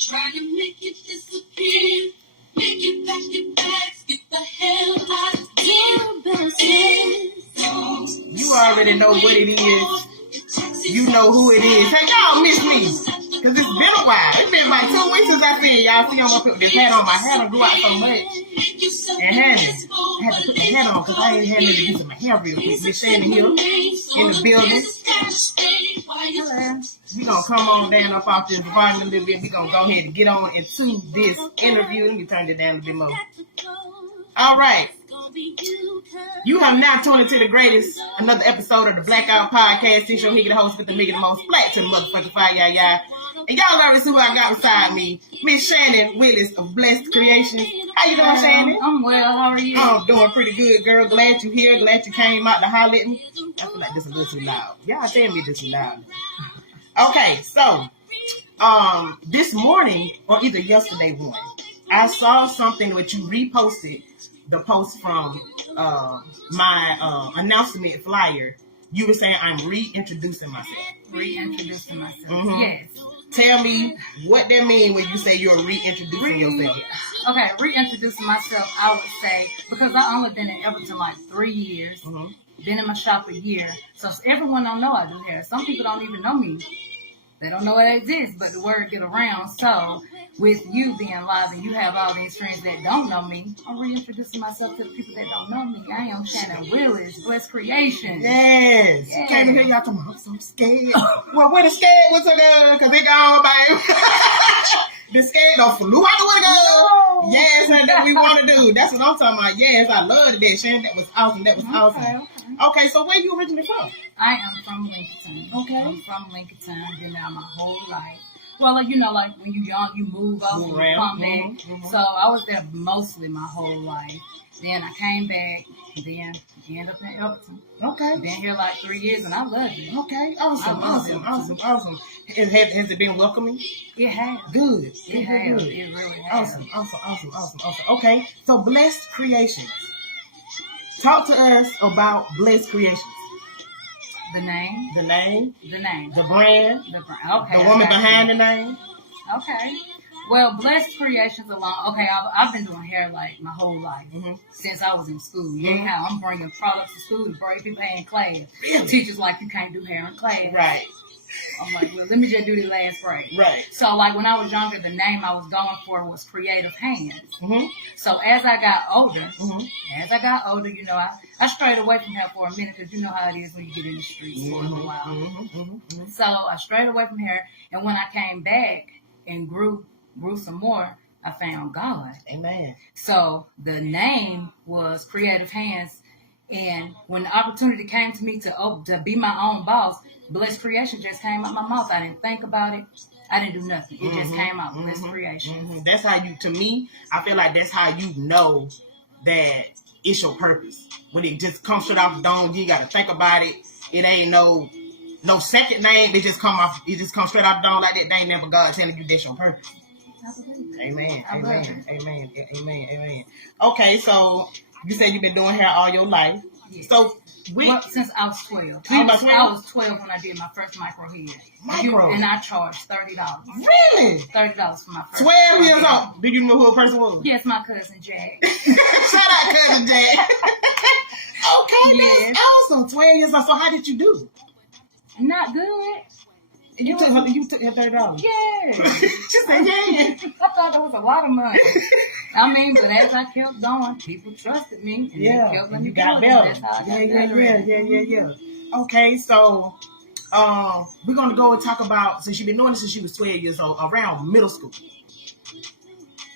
Try to make it disappear. Make it back, get back, get the hell out of here. You already know what it is. You know who it is. Hey, y'all miss me. Because it's been a while. It's been like 2 weeks since I seen y'all. See, I'm going to put this hat on. My hair grew out so much. And I had to put the hat on because I ain't had to do some hair real quick. Miss Shannon here in the building. We're going to come on down up off this volume a little bit. We're going to go ahead and get on into this interview. Let me turn it down a bit more. All right. You have now tuned into the greatest, another episode of the Blaque Owt Podcast. This your the host with the nigga the most black to the motherfucking fire, yeah. And y'all already see who I got beside me. Miss Shannon Willis of Blessed Creations. How you doing, Shannon? I'm well. How are you? I'm doing pretty good, girl. Glad you here. Glad you came out to holler at me. I feel like this is a little too loud. Y'all tell me this is loud. Okay, so this morning or either yesterday morning, I saw something that you reposted. The post from my announcement flyer, you were saying I'm reintroducing myself. Reintroducing myself. Mm-hmm. Yes. Tell me what that means when you say you're reintroducing yourself. Okay, reintroducing myself, I would say, because I only been in Everton like 3 years, been in my shop a year, so everyone don't know I do hair. Some people don't even know me. They don't know it exists, but the word get around. So with you being live and you have all these friends that don't know me, I'm reintroducing myself to the people that don't know me. I am Shannon Willis, Blessed Creations. Yes. You came in here, y'all talking about, I'm so scared. Well, what is scared? What's good? Because they gone, baby. The scared don't flew out the window. No. Yes, and that we want to do. That's what I'm talking about. Yes, I love that, Shannon. That was awesome. That was awesome. Okay, so where you originally from? I am from Lincoln. Okay. I'm from Lincoln. Been there my whole life. Well, you know, like when you're young, you move off and you come back. So I was there mostly my whole life. Then I came back, and then ended up in Everton. Okay. Been here like 3 years, and I love it. Okay. Awesome. Has it been welcoming? It has. Good. It has. It really has. Awesome. Okay. So Blessed Creations. Talk to us about Blessed Creations. The name. The brand. The brand. Okay. The woman behind the name. Okay. Well, Blessed Creations alone. Okay, I've been doing hair like my whole life since I was in school. You know how I'm bringing products to school to bring people in class. Really? Teachers like you can't do hair in class. Right. I'm like, well, let me just do the last phrase. Right. So, like, when I was younger, the name I was going for was Creative Hands. So, as I got older, you know, I strayed away from hair for a minute because you know how it is when you get in the streets for a little while. So, I strayed away from hair, and when I came back and grew some more, I found God. Amen. So, the name was Creative Hands, and when the opportunity came to me to be my own boss, Blessed Creation just came out my mouth. I didn't think about it. I didn't do nothing. It just came out. Blessed Creation. That's how you, to me, I feel like that's how you know that it's your purpose. When it just comes straight off the dome, you got to think about it. It ain't no second name. It just comes straight off the dome like that. They ain't never God telling you that's your purpose. Amen. Okay, so you said you've been doing hair all your life. Yeah. So since I was 12. I was 12 when I did my first micro head. And I charged $30. Really? $30 for my first. 12 years old. Did you know who a person was? Yes, my cousin Jack. Shout out cousin Jack. Okay, yes. Awesome. 12 years old. So how did you do? Not good. You took her $30? Yeah. She said, yeah. I thought that was a lot of money. I mean, but as I kept going, people trusted me. And they kept letting me got better. That's how I got better. Yeah. Okay, so we're going to go and talk about, since you've been doing this since you was 12 years old, around middle school.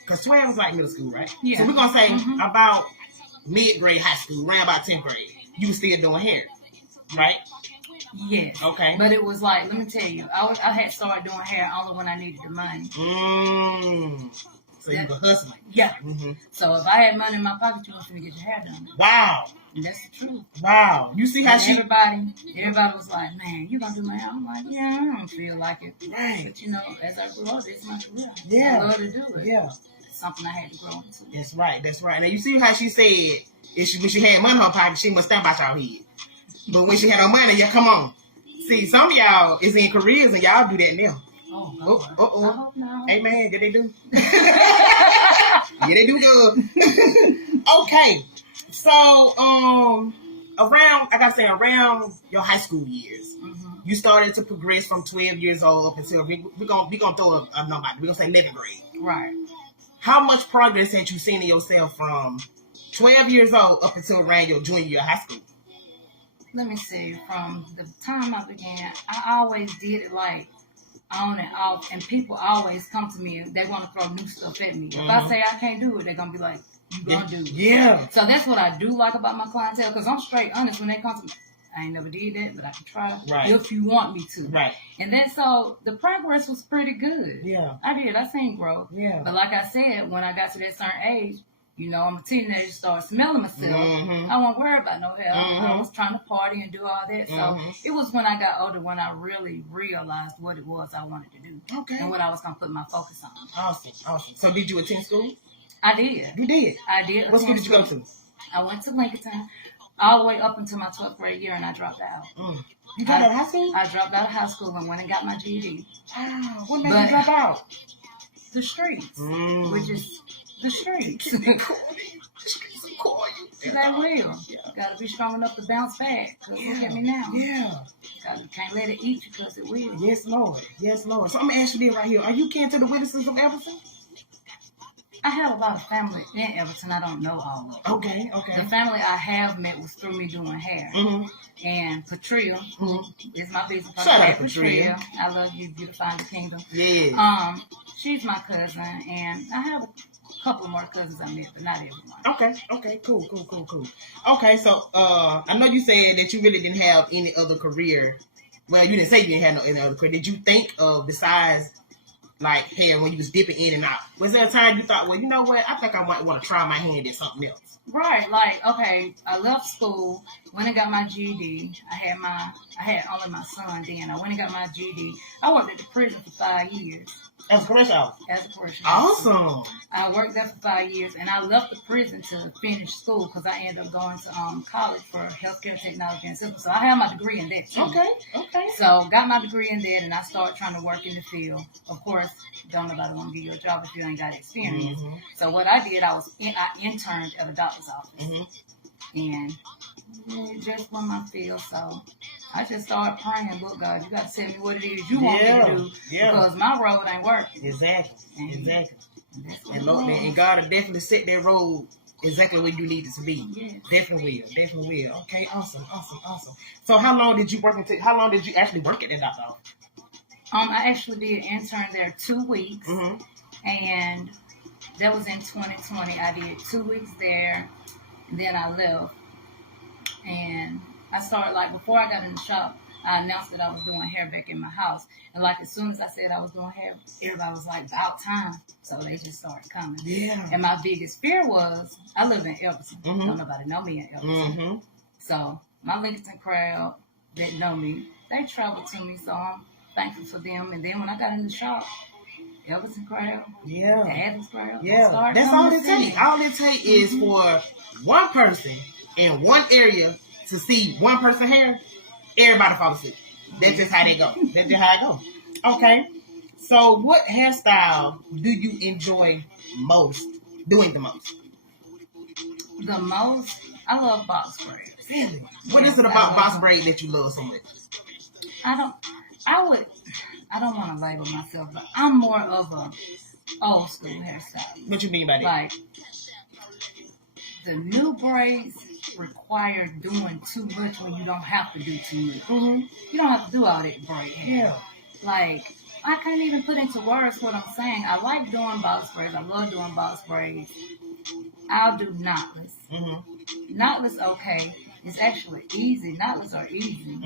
Because 12 is like middle school, right? Yeah. So we're going to say about mid-grade high school, around about 10th grade. You were still doing hair, right? Yes. Okay. But it was like, let me tell you, I had started doing hair only when I needed the money. So you were hustling. Yeah. So if I had money in my pocket, you weren't going to get your hair done. Wow. And that's the truth. Wow. You see how everybody was like, man, you gonna do my hair? I'm like, yeah, I don't feel like it. Right. But you know, as I grew up, it's my career. Yeah. I love to do it. Yeah. It's something I had to grow into. That's right. Now you see how she said, when she had money in her pocket, she must stand by y'all head. But when she had her money, yeah, come on. See, some of y'all is in careers and y'all do that now. Oh, Oh, Oh, God. uh-oh. I hope not. Hey, man, did they do? Yeah, they do good. Okay. So, around your high school years, you started to progress from 12 years old up until we gonna throw a number. We're gonna say 11th grade. Right. How much progress had you seen in yourself from 12 years old up until around your junior year of high school? Let me see. From the time I began, I always did it like on and off, and people always come to me and they want to throw new stuff at me. If I say I can't do it, they're gonna be like, "You gonna do it?" Yeah. So that's what I do like about my clientele, because I'm straight honest when they come to me. I ain't never did that, but I can try if you want me to. Right. And then so the progress was pretty good. Yeah. I did. I seen growth. Yeah. But like I said, when I got to that certain age, you know, I'm a teenager, start smelling myself. I won't worry about no help. I was trying to party and do all that. So it was when I got older when I really realized what it was I wanted to do. Okay. And what I was going to put my focus on. Awesome. So did you attend school? I did. You did? I did. What school did you go to? I went to Lincoln all the way up until my 12th grade year, and I dropped out. You dropped out of high school? I dropped out of high school and went and got my GED. Wow. What made you drop out? The streets, which is the streets. They will. Gotta be strong enough to bounce back. Cause look at me now. Can't let it eat you because it will. Yes, Lord. So I'm gonna ask you this right here. Are you kin to the Willises of Everton? I have a lot of family in Everton. I don't know all of them. Okay. The family I have met was through me doing hair. And Patria is my business partner. Shout out Patria. I love you, beautifying the kingdom. Yeah. She's my cousin, and I have a couple more cousins I met, but not everyone. Okay. Cool. Okay, so I know you said that you really didn't have any other career. Well, you didn't say you didn't have any other career. Did you think of besides like hair when you was dipping in and out? Was there a time you thought, well, you know what? I think I might want to try my hand at something else. Right, like, okay, I left school, went and got my GED. I had only my son then. I went and got my GED. I worked at the prison for 5 years. As a correctional officer? As a correctional officer. Awesome. I worked there for 5 years, and I left the prison to finish school because I ended up going to college for healthcare technology and systems. So I have my degree in that too. Okay. So got my degree in that, and I started trying to work in the field. Of course, don't nobody want to give you a job if you ain't got experience. So what I did, I interned at a doctor's office, and it just wasn't my field. So I just started praying, look, God, you got to tell me what it is you want me to do, because my road ain't working. Exactly. And God will definitely set that road exactly where you need it to be. Yes. Definitely will. Okay, awesome. So how long did you actually work at that doctor office? I actually did intern there 2 weeks, and that was in 2020. I did 2 weeks there, and then I left, and I started, like, before I got in the shop, I announced that I was doing hair back in my house, and like as soon as I said I was doing hair, everybody was like, about time, so they just started coming. And my biggest fear was, I live in Everton, don't nobody know me in Everton, so my Lincoln crowd that know me, they travel to me, so I'm thankful for them. And then when I got in the shop, Everton crowd, the Adams crowd, that's all it takes. All it takes is for one person in one area to see one person hair, everybody follow suit. That's just how they go. That's just how it goes. Okay. So what hairstyle do you enjoy doing the most? The most? I love box braids. Really? What is it about box braid that you love so much? I don't want to label myself, but I'm more of a old school hairstyle. What you mean by that? Like, the new braids require doing too much when you don't have to do too much. You don't have to do all that braid hair. Like, I can't even put into words what I'm saying. I like doing box braids. I love doing box braids. I'll do knotless. Knotless, okay. It's actually easy. Knotless are easy.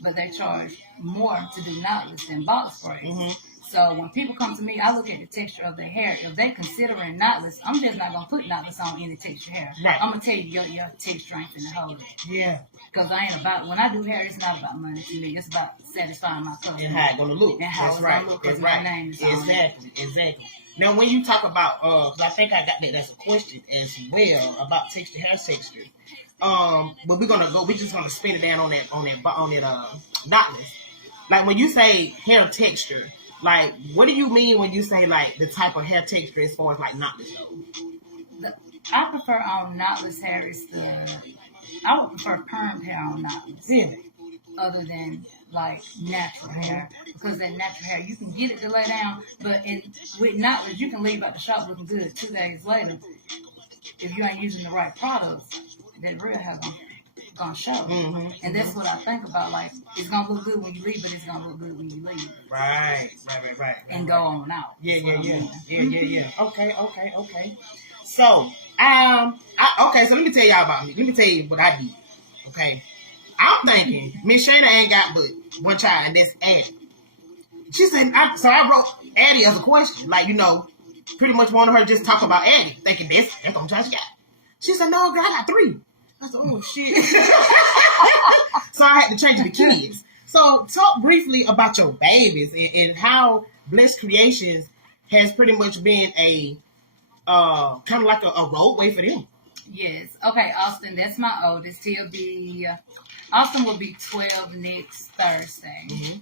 But they charge more to do knotless than box braids. So when people come to me, I look at the texture of their hair. If they considering knotless, I'm just not going to put knotless on any texture hair. I'm going to tell you your take strength and hold it. Because I ain't about, when I do hair, it's not about money to me. It's about satisfying my customer. And how it's going to look. And how it's going to look, because my name is on it. Exactly. Now, when you talk about, because I think I got that as a question as well about hair texture. But we're just gonna spin it down on that knotless. Like when you say hair texture, Like, what do you mean when you say, like, the type of hair texture as far as, like, knotless goes? I prefer on knotless hair I would prefer permed hair on knotless. Really? Other than, like, natural hair. Because that natural hair, you can get it to lay down, but with knotless, you can leave out the shop looking good 2 days later. If you ain't using the right products, that real hair gonna show. Mm-hmm. And that's what I think about. Like, it's gonna look good when you leave, but it's gonna look good when you leave. Right. And go on out. Yeah. Okay. So, so let me tell y'all about me. Let me tell you what I did. Okay. I'm thinking Miss Shannon ain't got but one child, and that's Addie. She said, so I wrote Addie as a question. Like, pretty much wanted her to just talk about Addie, thinking that's how much she got. She said, no, girl, I got 3. I said, oh, shit. So I had to change the kids. So talk briefly about your babies and how Blessed Creations has pretty much been a kind of like a roadway for them. Yes. Okay, Austin, that's my oldest. Austin will be 12 next Thursday. Mm-hmm.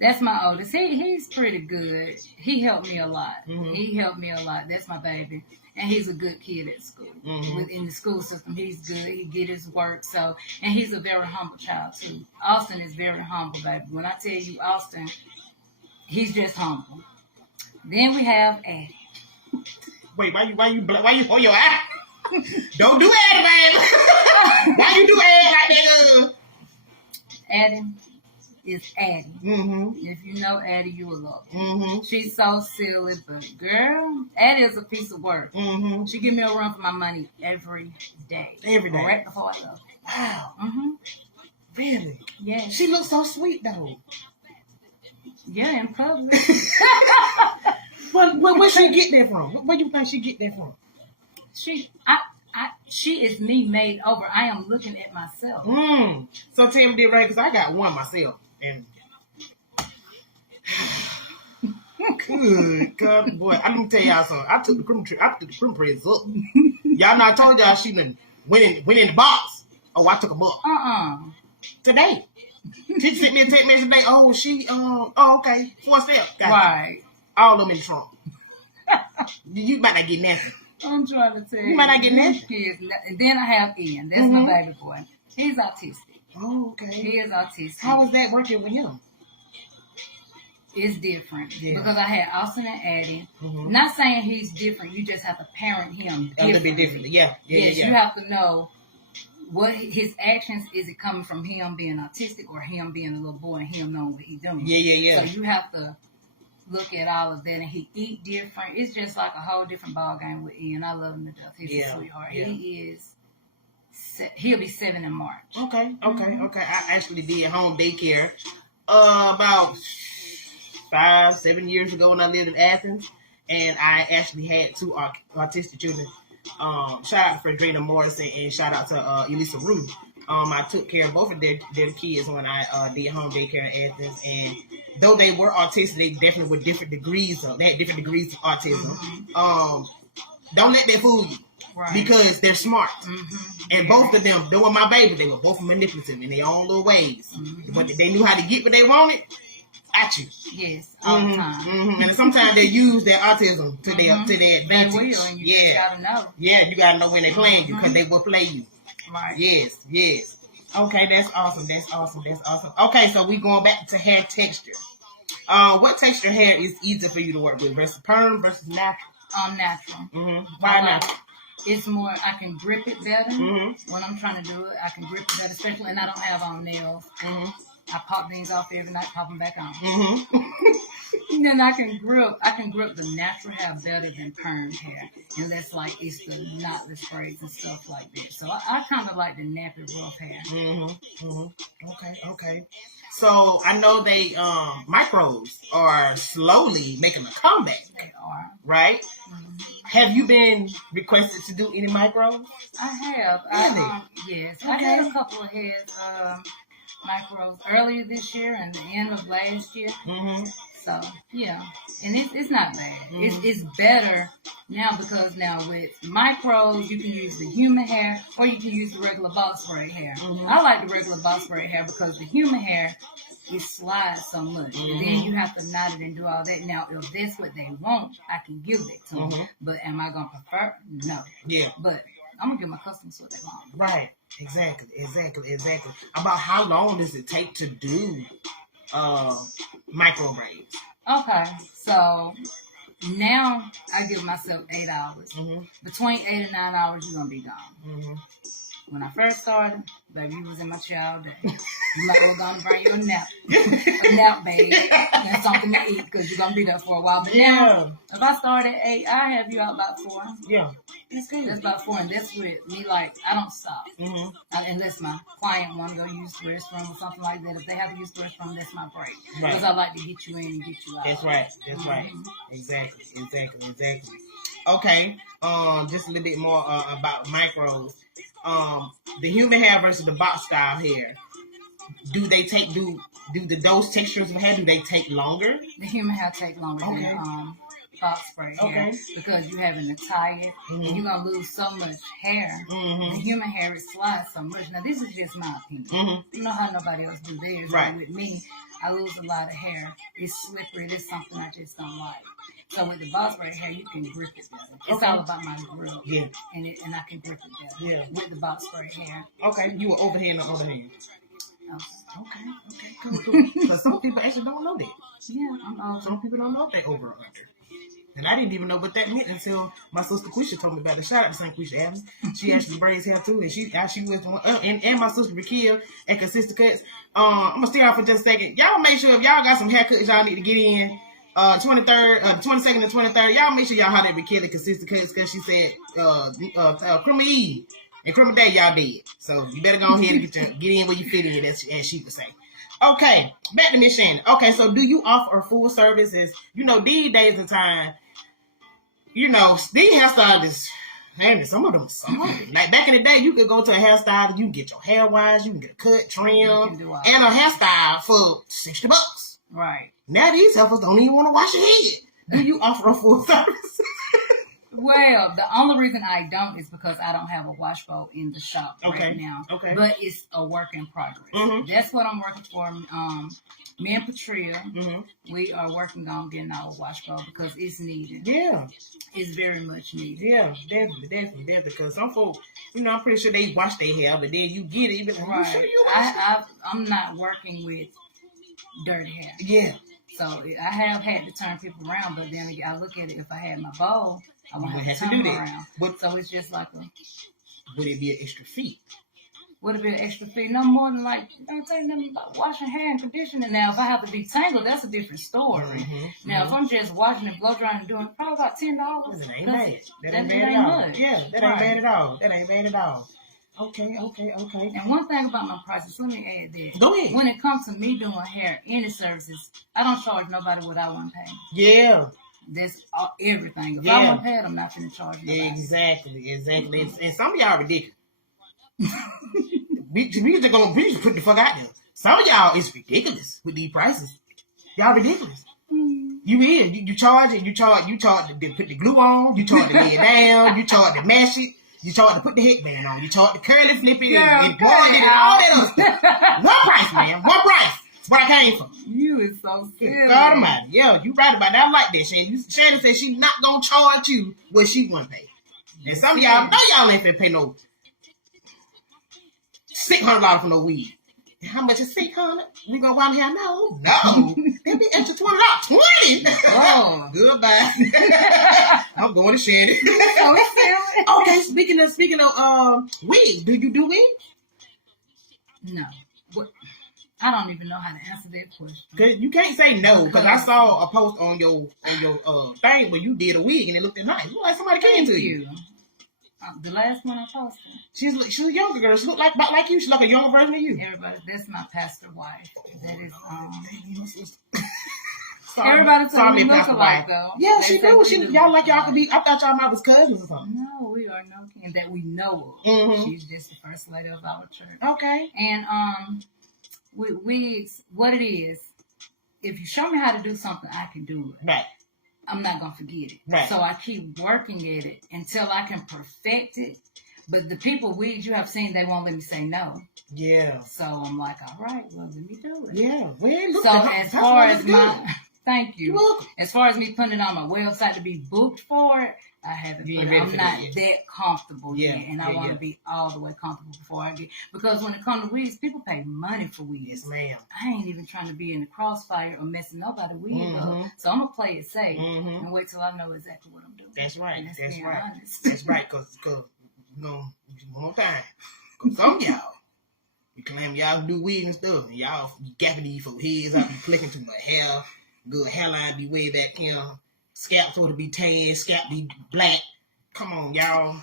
That's my oldest. He's pretty good. He helped me a lot. Mm-hmm. That's my baby. And he's a good kid at school. Mm-hmm. Within the school system, he's good. He get his work. And he's a very humble child, too. Austin is very humble, baby. When I tell you Austin, he's just humble. Then we have Addie. Wait, why you hold your eye? Don't do Addie, baby. Why you do Addie like that? Addie is Addie. Mm-hmm. If you know Addie, you will love her. Mm-hmm. She's so silly, but girl, Addie is a piece of work. Mm-hmm. She give me a run for my money every day. Every day. Right before I love her. Wow. Mm-hmm. Really? Yeah. She looks so sweet, though. Yeah, in public. Where she get that from? Where do you think she get that from? She is me made over. I am looking at myself. So tell me, right? Because I got one myself, and good God, boy, I'm gonna tell y'all something. I took the criminal prisons up. Y'all know I told y'all she went in the box. Oh, I took them up. Today. She sent me a text message today. Oh, okay. 4 steps. Right. All of them in the trunk. You might not get nothing. I'm trying to tell you. You might not get nothing. And then I have Ian. That's my baby boy. He's autistic. Oh, okay. He is autistic. How is that working with him? It's different. Yeah. Because I had Austin and Addie. Mm-hmm. Not saying he's different. You just have to parent him differently. A little bit differently. Yeah. You have to know what his actions, is it coming from him being autistic or him being a little boy and him knowing what he's doing? Yeah. So you have to look at all of that, and he eat different. It's just like a whole different ball game with Ian. I love him to death. He's a sweetheart. Yeah. He'll be 7 in March. Okay. I actually did home daycare about 5-7 years ago when I lived in Athens, and I actually had 2 autistic children. Shout out to Fredrina Morrison and shout out to Elisa Rue. I took care of both of their kids when I did home daycare in Athens, and though they were autistic, they definitely were different degrees of. They had different degrees of autism. Mm-hmm. Don't let that fool you, right? Because they're smart, and both of them, they were my baby. They were both manipulative in their own little ways, but they knew how to get what they wanted at you. Yes, all the time. And sometimes they use their autism to their advantage. They will, and you gotta know. Yeah, you gotta know when they're playing you because they will play you. Right. Yes. Okay, that's awesome. Okay, so we going back to hair texture. What texture hair is easier for you to work with? Versus perm versus natural? Natural. Mm-hmm. Why natural? It's more, I can grip it better. Mm-hmm. When I'm trying to do it, I can grip it better, especially, and I don't have on nails. Mm-hmm. I pop things off every night, pop them back on. Mm-hmm. And then I can grip the natural hair better than perm hair, unless like it's the knotless braids and stuff like that. So I kind of like the nappy rough hair. Okay. So I know they micros are slowly making a comeback. They are, right? Mm-hmm. Have you been requested to do any micros? I have. Really? Yes. Okay. I had a couple of heads micros earlier this year and the end of last year. Mm-hmm. So, yeah. And it's not bad. Mm-hmm. It's better now because now with micros, you can use the human hair or you can use the regular box braid hair. Mm-hmm. I like the regular box braid hair because the human hair, it slides so much. And then you have to knot it and do all that. Now, if that's what they want, I can give it to them. But am I going to prefer? No. Yeah. But I'm going to give my customers what they want. Right. Exactly. About how long does it take to do micro braids? Okay. So now I give myself 8 hours. Between 8 and 9 hours, you're going to be gone. When I first started, baby, you was in my chair all day. You might well gonna bring you a nap bag, and something to eat because you're gonna be there for a while. But now, if I start at 8, I have you out about 4. Yeah, that's good. That's about 4, and that's with me. Like I don't stop unless my client want to go use the restroom or something like that. If they have to use the restroom, that's my break because I like to get you in and get you out. That's right. Exactly. Okay. Just a little bit more about micros. The human hair versus the box style hair. Do those textures of hair, do they take longer? The human hair take longer than box spray hair because you're having to tie it and you're gonna lose so much hair. The human hair, it slides so much. Now this is just my opinion. You know how nobody else do theirs. Right. With me, I lose a lot of hair. It's slippery. It's something I just don't like. So with the box braid hair, you can grip it better. It's all about my grip. Yeah. And I can grip it better. Yeah. With the box braid hair. Okay. You were overhand or underhand? Okay. Cool. Because some people actually don't know that. Yeah. Some people don't know if they over or under. And I didn't even know what that meant until my sister Quisha told me about it. Shout out to St. Quisha Adams. She actually braids hair too, and she was one, and my sister Raquel at Consistent Cuts. I'm gonna stay off for just a second. Y'all make sure if y'all got some haircuts y'all need to get in. 22nd and 23rd. Y'all make sure y'all holler at Raquel at Consistent Cuts because she said Christmas Eve and Christmas Day y'all dead. So you better go ahead and get in where you fit in, as she would say. Okay, back to Miss Shannon. Okay, so do you offer full services? You know, these days and time. You know, these hairstylists, man, some of them. Like back in the day, you could go to a hairstylist, you can get your hair washed, you can get a cut, trim, and a hairstyle for $60. Right. Now these heifers don't even want to wash your head. Do you offer a full service? Well, the only reason I don't is because I don't have a wash bowl in the shop right now. Okay. But it's a work in progress. That's what I'm working for. Me and Patria, we are working on getting our wash bowl because it's needed. Yeah. It's very much needed. Yeah, definitely. Because some folks, you know, I'm pretty sure they wash their hair, but then you get it. Even right. Sure you I'm not working with dirty hair. Yeah. So I have had to turn people around, but then I look at it, if I had my bowl, I won't have to turn them around. So it's just like would it be an extra fee? Would it be an extra fee? No more than like, I'm telling them about washing hair and conditioning. Now, if I have to be tangled, that's a different story. Now, if I'm just washing and blow drying and doing probably about $10. That ain't bad. That ain't bad at all. Yeah, that ain't bad at all. Okay. And one thing about my prices, let me add that. Go ahead. When it comes to me doing hair, any services, I don't charge nobody what I want to pay. Yeah. That's everything. If I want to pay it, I'm not going to charge nobody. Exactly. And some of y'all ridiculous. we just put the fuck out there. Some of y'all is ridiculous with these prices. Y'all ridiculous. You charge it. You charge to put the glue on. You charge to lay it down. You charge to mash it. You charge to put the headband on. You charge to curly flip it and boil it and all that other stuff. One price, man. One price. That's where I came from. You is so silly. God almighty. Yeah, you right about that. I like that, Shannon. Shannon said she's not going to charge you what she want to pay. And some of y'all know y'all ain't finna pay no $600 for no weed. And how much is $600? We gonna wind here? No. It'll be extra $20. $20. Oh, goodbye. I'm going to Shannon. Okay, speaking of wigs, do you do wigs? No. I don't even know how to answer that question. Cause you can't say no. Because I saw a post on your thing where you did a wig and it looked nice. It looked like somebody came to you. The last one I posted. She's a younger girl. She look about like you. She's like a younger version of you. Everybody, that's my pastor wife. That is everybody told me look alike though. Yeah, she do. Y'all like y'all could be. I thought y'all might was cousins or something. No, we are no kin that we know of. She's just the first lady of our church. Okay. And with wigs, what it is, if you show me how to do something, I can do it. Right. I'm not going to forget it. Right. So I keep working at it until I can perfect it. But the people wigs you have seen, they won't let me say no. Yeah. So I'm like, all right, well, let me do it. Yeah. Well, look, so as far as my, thank you. Look. As far as me putting it on my website to be booked for it, I haven't. I'm not that comfortable yet, and I want to be all the way comfortable before I get. Because when it comes to wigs, people pay money for wigs. Yes, ma'am. I ain't even trying to be in the crossfire or messing nobody wig up. So I'm gonna play it safe and wait till I know exactly what I'm doing. That's right. That's right. Honest. That's right. Cause you know, one more time. Cause some of y'all, you claim y'all do wigs and stuff, and y'all gapping these folks' heads up, be clicking to my hair, good hairline be way back here. Scalp sort of be tan, scalp be black. Come on, y'all.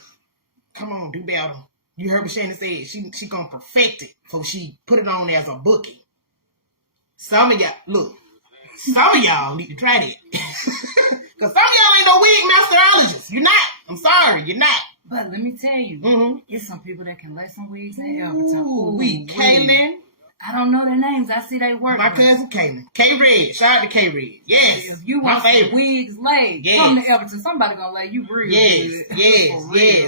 Come on, do better. You heard what Shannon said. She gonna perfect it before she put it on as a booking. Some of y'all need to try that. Because some of y'all ain't no wig masterologists. You're not. I'm sorry, you're not. But let me tell you, it's some people that can lay some wigs in Alberton. Ooh, Kaylin. I don't know their names. I see they work. My cousin Kaylin. K-Red. Shout out to K-Red. Yes. If you want some wigs laid, come to Everton. Somebody gonna lay you real good. Yes.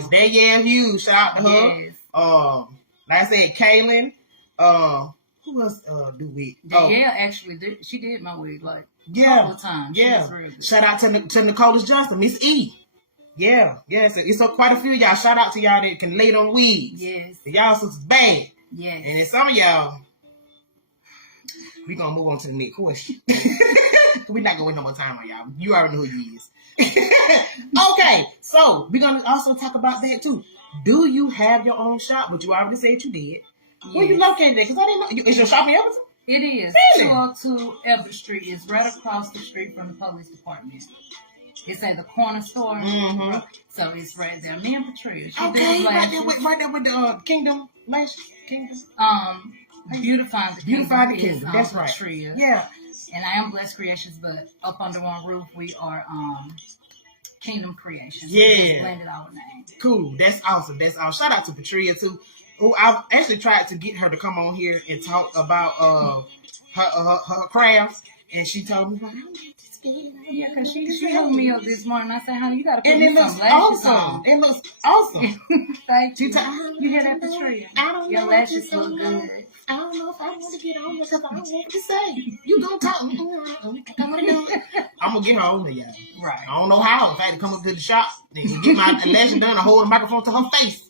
That huge. Shout out to her. Yes. Like I said, Kaylin. Who else do wig? Yeah, actually, she did my wig like a couple of times. Yeah. Shout out to Nicholas Johnson, Miss E. Yeah. It's quite a few of y'all. Shout out to y'all that can lay on wigs. Yes. Y'all sisters bad. Yes. And then some of y'all, we gonna move on to the next question. We're not gonna wait no more time on y'all. You already know who you is. Okay, so we're gonna also talk about that too. Do you have your own shop? But you already said you did. Yes. Where you located at? Because I didn't know. Is your shop in Everton? It is. Really? 202 Everett Street. It's right across the street from the police department. It's at the corner store. So it's right there. Me and Patricia. Okay, right there with the Kingdom. Beautifying the Kingdom. That's right. Patricia. Yeah. And I am Blessed Creations, but up under one roof we are Kingdom Creations. Yeah. We just blended our name. Cool. That's awesome. Shout out to Patricia too. Oh, I've actually tried to get her to come on here and talk about her crafts, and she told me, "Well, yeah, because she hooked me up this morning. I said, honey, you got to put me some lashes on. It looks awesome. Thank you. You hear that, Patricia? Your lashes look good. I don't know if I want to get on because I don't want to say. You gonna talk. I'm gonna get her on there, y'all. Right. I don't know how. If I had to come up to the shop and get my lashes done and hold the microphone to her face.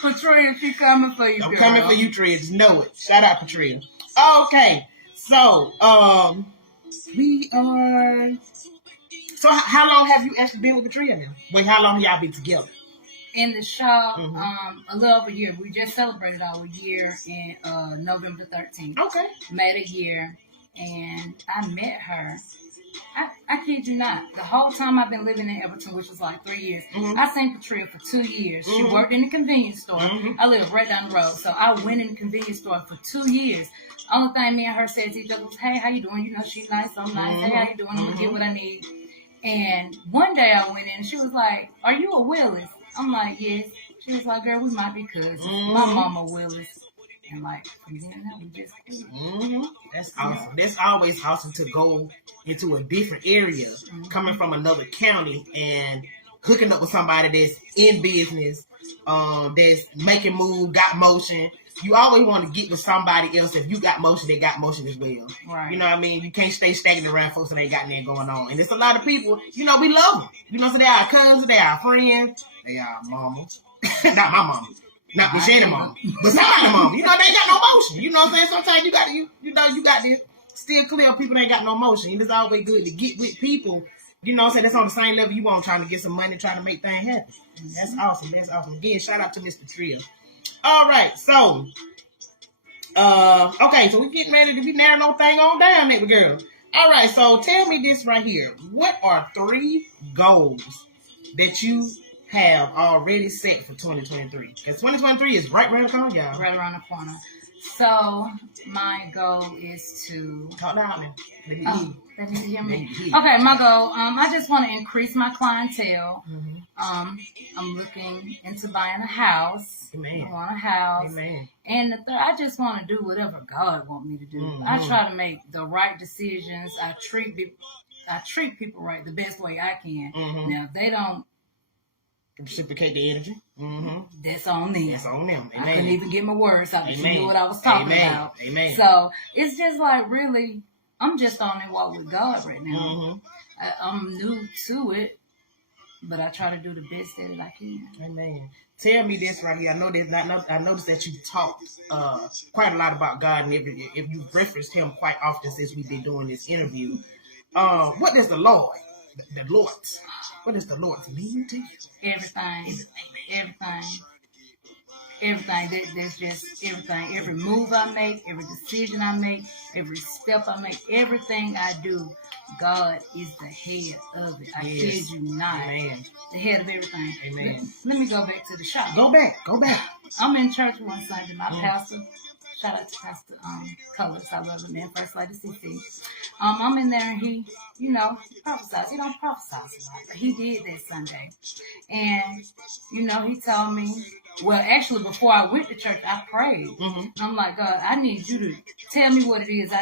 Patricia, she coming for you, I'm coming for you, Tria. Just know it. Shout out, Patricia. Okay. So, we are... So, how long have you actually been with Patricia now? Wait, how long have y'all been together? In the shop, a little over a year. We just celebrated our year in November 13th. Okay. Made a year, and I met her. I kid you not. The whole time I've been living in Everton, which was like 3 years, I seen Patricia for 2 years. She worked in the convenience store. I live right down the road. So I went in the convenience store for 2 years. Only thing me and her said to each other was, hey, how you doing? You know, she's nice, I'm nice. Hey, how you doing? I'm going to get what I need. And one day I went in and she was like, are you a Willis? I'm like, yes. She was like, girl, we might be cousins. My mama Willis. And like, from then on, we just That's awesome. That's always awesome to go into a different area, coming from another county and hooking up with somebody that's in business, that's making moves, got motion. You always want to get with somebody else. If you got motion, they got motion as well. Right. You know what I mean? You can't stay stagnant around folks that ain't got nothing going on. And there's a lot of people, you know, we love them. You know, so they are our cousins, they are our friends, they are our mamas. Not my mama. Not the Shannon mama. But somebody's mama. You know, they ain't got no motion. You know what I'm saying? Sometimes you got to still clear people that ain't got no motion. And it's always good to get with people, you know what I'm saying, that's on the same level you want, trying to get some money, trying to make things happen. That's awesome. That's awesome. Again, shout out to Mr. Tria. All right, so, okay, so we getting ready to be narrowing no thing on down, nigga girl. All right, so tell me this right here. What are 3 goals that you have already set for 2023? Because 2023 is right around the corner, y'all. Right around the corner. So, my goal is to... Talk down there. Let me hear me. Okay, my goal, I just want to increase my clientele. I'm looking into buying a house. Amen. I want a house. Amen. And the third, I just want to do whatever God wants me to do. I try to make the right decisions. I treat people right the best way I can. Now, if they don't Reciprocate the energy. Mm-hmm. That's on them. That's on them. Amen. I couldn't even get my words out. But Amen. you knew what I was talking Amen. about. Amen. So it's just like really, I'm just on that walk with God right now. Mm-hmm. I'm new to it, but I try to do the best that I can. Amen. Tell me this right here. I noticed that you talked quite a lot about God, and if you referenced Him quite often since we've been doing this interview. What does the Lord, the Lord, what does the Lord mean to you? Everything. That's just everything. Every move I make, every decision I make, every step I make, everything I do, God is the head of it. I kid you not. Amen. The head of everything. Amen. Let me go back to the shop. Go back. I'm in church one Sunday. My pastor, shout out to Pastor Colors, I love him, man, First Lady CC. I'm in there and he, prophesies. He don't prophesy a lot, but he did that Sunday. And, he told me, well, actually, before I went to church, I prayed. Mm-hmm. I'm like, God, I need you to tell me what it is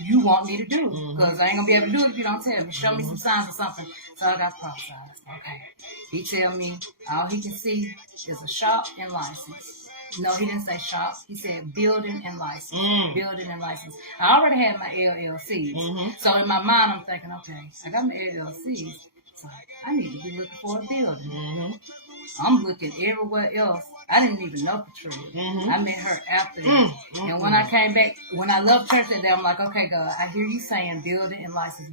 you want me to do. Because I ain't going to be able to do it if you don't tell me. Show me some signs or something. So I got prophesied. Okay. He tell me all he can see is a shop and license. No, he didn't say shop. He said building and license. Building and license. I already had my LLCs. Mm-hmm. So in my mind, I'm thinking, okay, I got my LLCs. So I need to be looking for a building. Mm-hmm. I'm looking everywhere else. I didn't even know Patricia. Mm-hmm. I met her after that. Mm-hmm. And when I came back, when I left church that day, I'm like, okay, God, I hear you saying building and license.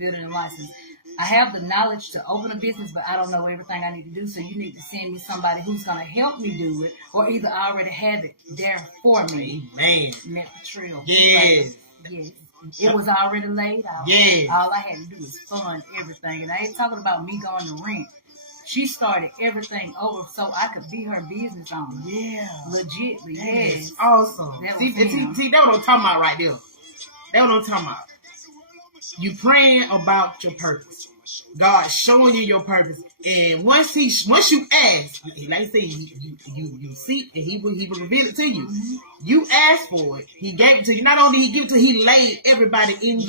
I have the knowledge to open a business, but I don't know everything I need to do. So you need to send me somebody who's going to help me do it, or either I already have it there for me. Amen. Met Patricia. Yes. Yes. It was already laid out. Yes. All I had to do was fund everything. And I ain't talking about me going to rent. She started everything over so I could be her business owner. Yeah. Legitly, yes. Awesome. That See, that's what I'm talking about right there. That's what I'm talking about. You praying about your purpose. God showing you your purpose. And once you ask, like I say, you seek and he will reveal it to you. Mm-hmm. You asked for it. He gave it to you. Not only he gave it to you, he laid everybody right in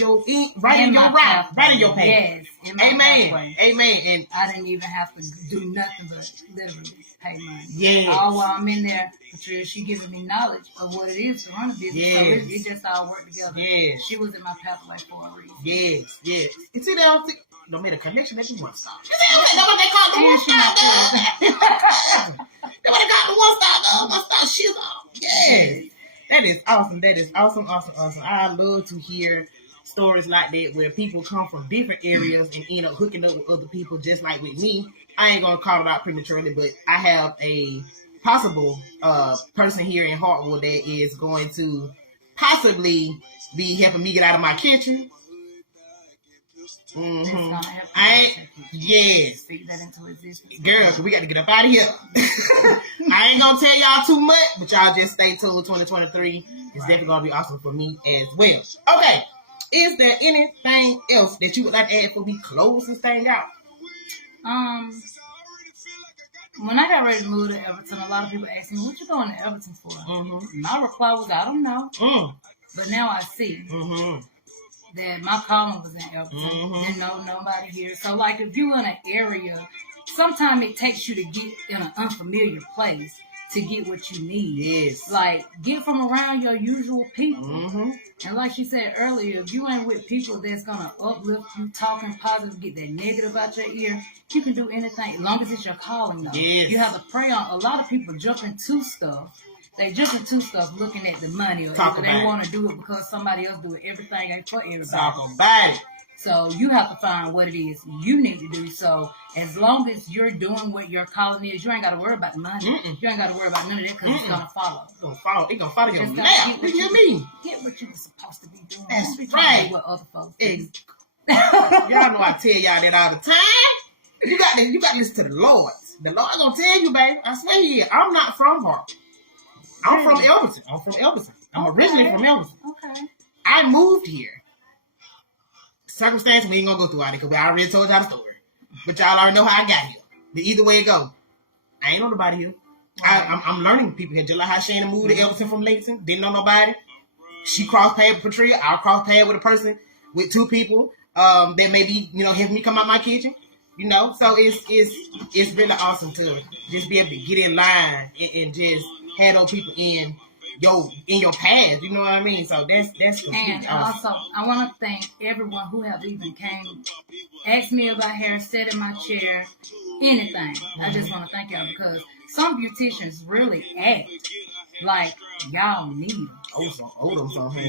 your path. Yes. Amen. Amen. And I didn't even have to do nothing but literally pay money. Yes. All while I'm in there, she giving me knowledge of what it is to run a business. Yes. So it just all worked together. Yes. She was in my pathway for a reason. Yes. And see that no matter connection, they do one stop. That's what they call the one stop. They want to call the one stop shit off. Yes. That is awesome. Awesome. I love to hear stories like that where people come from different areas and end up hooking up with other people, just like with me. I ain't gonna call it out prematurely, but I have a possible person here in Hartwood that is going to possibly be helping me get out of my kitchen. Mm-hmm. Yes. Speak that into existence. Girl, cause we got to get up out of here. I ain't gonna tell y'all too much, but y'all just stay tuned. 2023 is definitely gonna be awesome for me as well. Okay. Is there anything else that you would like to add before we close this thing out? When I got ready to move to Everton, a lot of people asked me, what you going to Everton for? Mm-hmm. My reply was, I don't know. But now I see that my calling was in Everton. Didn't know nobody here. So, like, if you're in an area, sometimes it takes you to get in an unfamiliar place to get what you need. Yes. Like, get from around your usual people. And like she said earlier, if you ain't with people that's going to uplift you, talking positive, get that negative out your ear, you can do anything as long as it's your calling, though. Yes. You have to pray on. A lot of people jump into stuff. They jump into stuff looking at the money, or either they want to do it because somebody else do it. Everything ain't for everybody. Talk about it. So you have to find what it is you need to do. So as long as you're doing what your calling is, you ain't got to worry about the money. You ain't got to worry about none of that because it's going to follow. It's going to follow your map. What you mean? Get what you were supposed to be doing. That's right. What other folks do. Y'all know I tell y'all that all the time. You got to listen to the Lord. The Lord going to tell you, baby. I swear he is. I'm not from Hartford. I'm from Elberton. I'm originally from Elberton. Okay. I moved here. Circumstance, we ain't gonna go through all it because I already told y'all the story. But y'all already know how I got here. But either way it go, I ain't know nobody here. I'm learning people here. Just like how Shannon moved to Elberton from Laketon, didn't know nobody. She crossed paths with Patricia. I'll cross paths with a person, with two people that maybe, help me come out my kitchen. You know, so it's really awesome to just be able to get in line and just have those people in your path. You know what I mean? So that's completely And awesome. also, I want to thank everyone who have even came, asked me about hair, sat in my chair, anything. I just want to thank y'all because some beauticians really act like y'all need them.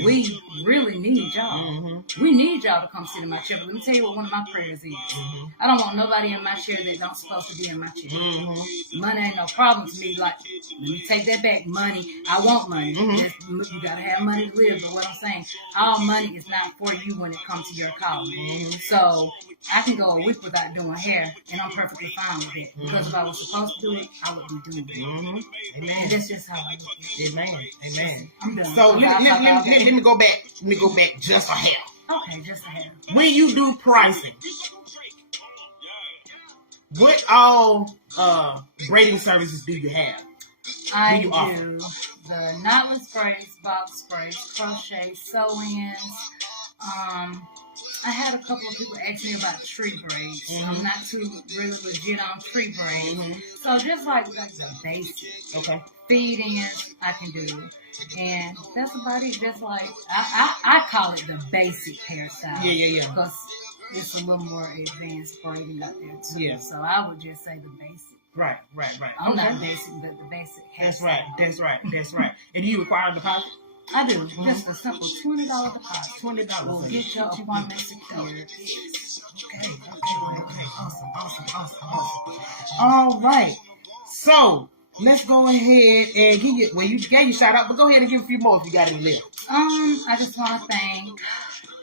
We really need y'all. We need y'all to come sit in my chair. But let me tell you what one of my prayers is. I don't want nobody in my chair that don't supposed to be in my chair. Money ain't no problem to me. Like, let me take that back. Money, I want money. You gotta have money to live. But what I'm saying, all money is not for you when it comes to your calling. So I can go a week without doing hair, and I'm perfectly fine with it. Because if I was supposed to do it, I would be doing it. Amen. And that's just how I look at it. Amen. I'm done. So let me go back. Let me go back just for hair. Okay, just for hair. When you do pricing, what all braiding services do you have? I do the knotless sprays, box sprays, crochet, sew-ins. I had a couple of people ask me about tree braids. I'm not too really legit on tree braids. So just like the basics. Okay. Feed-ins, I can do. And that's about it. Just like, I call it the basic hairstyle. Yeah. Because it's a little more advanced braiding out there too. Yeah. So I would just say the basic. Right. I'm not basic, but the basic hairstyle. That's right. And do you require a deposit? I do. Just a simple $20 deposit. $20 will get your appointment secured. Okay. Awesome. All right. So let's go ahead and give you. Well, you gave your shout out, but go ahead and give a few more if you got any left. I just want to thank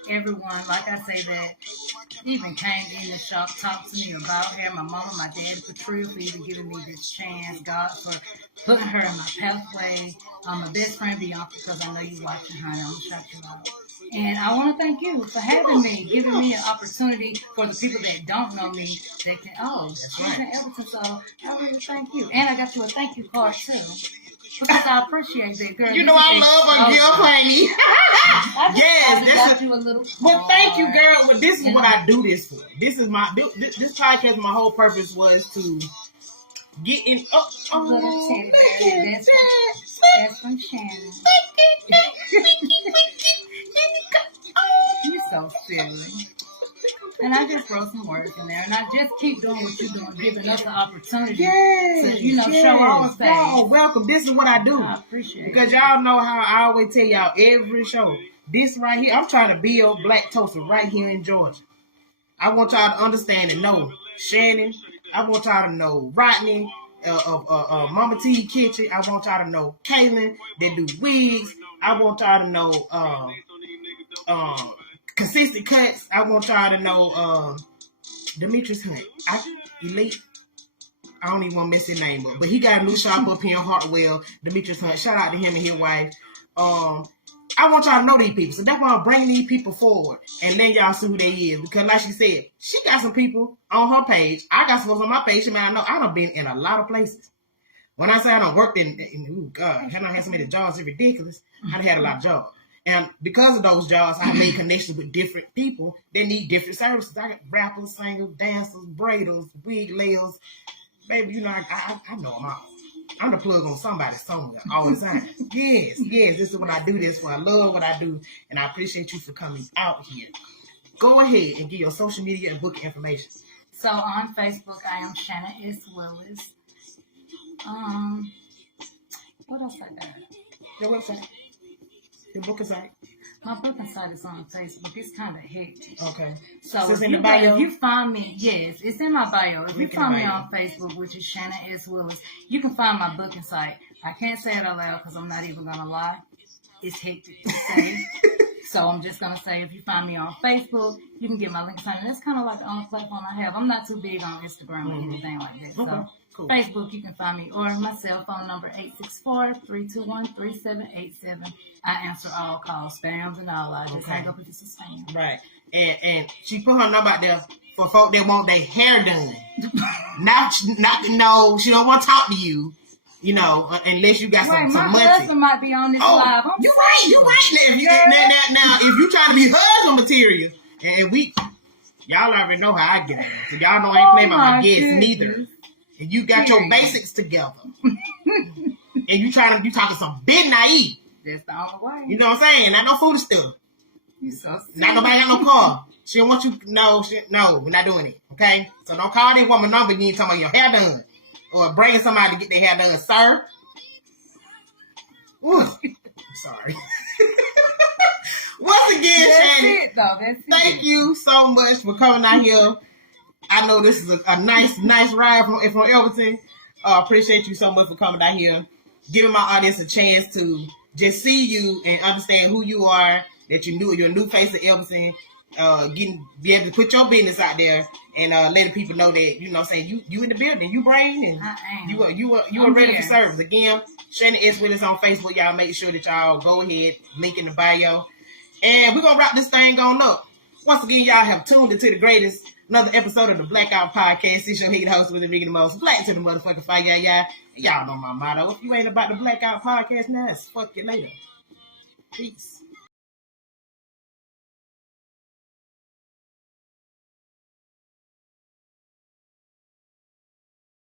everyone. Like I say, that even came in the shop, talked to me about hair. My mama, my dad, Patricia, for even giving me this chance. God for putting her in my pathway. My best friend Bianca, because I know you watching, honey. I'm gonna shout you out. And I want to thank you for having me, giving me an opportunity for the people that don't know me. They can, she's in Everton, so I really thank you. And I got you a thank you card too. Because I appreciate that, girl. You know I love a girl plenty. Yes, that's you a little. Well, thank you, girl. Well, this is what I do this for. This podcast. My whole purpose was to get in. A little teddy bear. That's from Shannon. You're so silly. And I just wrote some words in there, and I just keep doing what you're doing, giving us the opportunity to, show our face. Oh, welcome. This is what I do. I appreciate it. Because y'all know how I always tell y'all every show. This right here, I'm trying to build Black Toaster right here in Georgia. I want y'all to understand and know Shannon. I want y'all to know Rodney, Mama T Kitchen. I want y'all to know Kaylin that do wigs. I want y'all to know Consistent Cuts. I want y'all to know Demetrius Hunt. Elite. I don't even want to mess his name up. But he got a new shop up here in Hartwell. Demetrius Hunt. Shout out to him and his wife. I want y'all to know these people. So that's why I'm bringing these people forward. And then y'all see who they is. Because like she said, she got some people on her page. I got some folks on my page. She might know I done been in a lot of places. When I say I done worked in oh God, I done had so many jobs, it's ridiculous. I done had a lot of jobs. And because of those jobs, I made connections with different people that need different services. I got rappers, singers, dancers, braiders, wig layers. Baby, you know, I know them all. I'm the plug on somebody somewhere all the time. Yes, this is what I do this for. I love what I do, and I appreciate you for coming out here. Go ahead and give your social media and book information. So on Facebook, I am Shannon S. Willis. What else I got? Your website. Your booking site. My booking site is on Facebook. It's kind of hectic. Okay. So it's in the bio? If you find me, yes, it's in my bio. If you find me on Facebook, which is Shannon S. Willis, you can find my booking site. I can't say it out loud because I'm not even going to lie. It's hectic to say. So I'm just going to say, if you find me on Facebook, you can get my link. And that's kind of like the only platform I have. I'm not too big on Instagram or anything like that. Okay. So cool. Facebook, you can find me, or my cell phone number, 864-321-3787. I answer all calls, spams and all. I just hang up if it's a spam. Right. And she put her number out there for folk that want their hair done. not no, she don't want to talk to you. You know, unless you got some money. My husband might be on this live. You're right. Now, if you trying to be husband material, and Y'all already know how I get out. So y'all know I ain't playing my guests goodness. neither. And you got your basics together. And you talking some big naive. That's the only way. You know what I'm saying? Not no foolish stuff. You so sick. Not nobody got no car. She don't want you. No, we're not doing it. Okay? So don't call this woman number. You ain't talking about your hair done. Or bringing somebody to get their hair done, sir. Ooh, I'm sorry. Once again, Shannon, thank you so much for coming out here. I know this is a nice ride from Elberton. Appreciate you so much for coming out here, giving my audience a chance to just see you and understand who you are, that you're a new face of Elberton, be able to put your business out there and letting people know that, you know what I'm saying, you in the building, you brain, and you are ready for service. Again, Shannon S with us on Facebook. Y'all make sure that y'all go ahead, link in the bio. And we're going to wrap this thing on up. Once again, y'all have tuned into the greatest, another episode of the Blaque Owt Podcast. It's your head host with the big and the most black to the motherfucking fire, y'all. And y'all know my motto. If you ain't about the Blaque Owt Podcast now, it's fuck you later. Peace.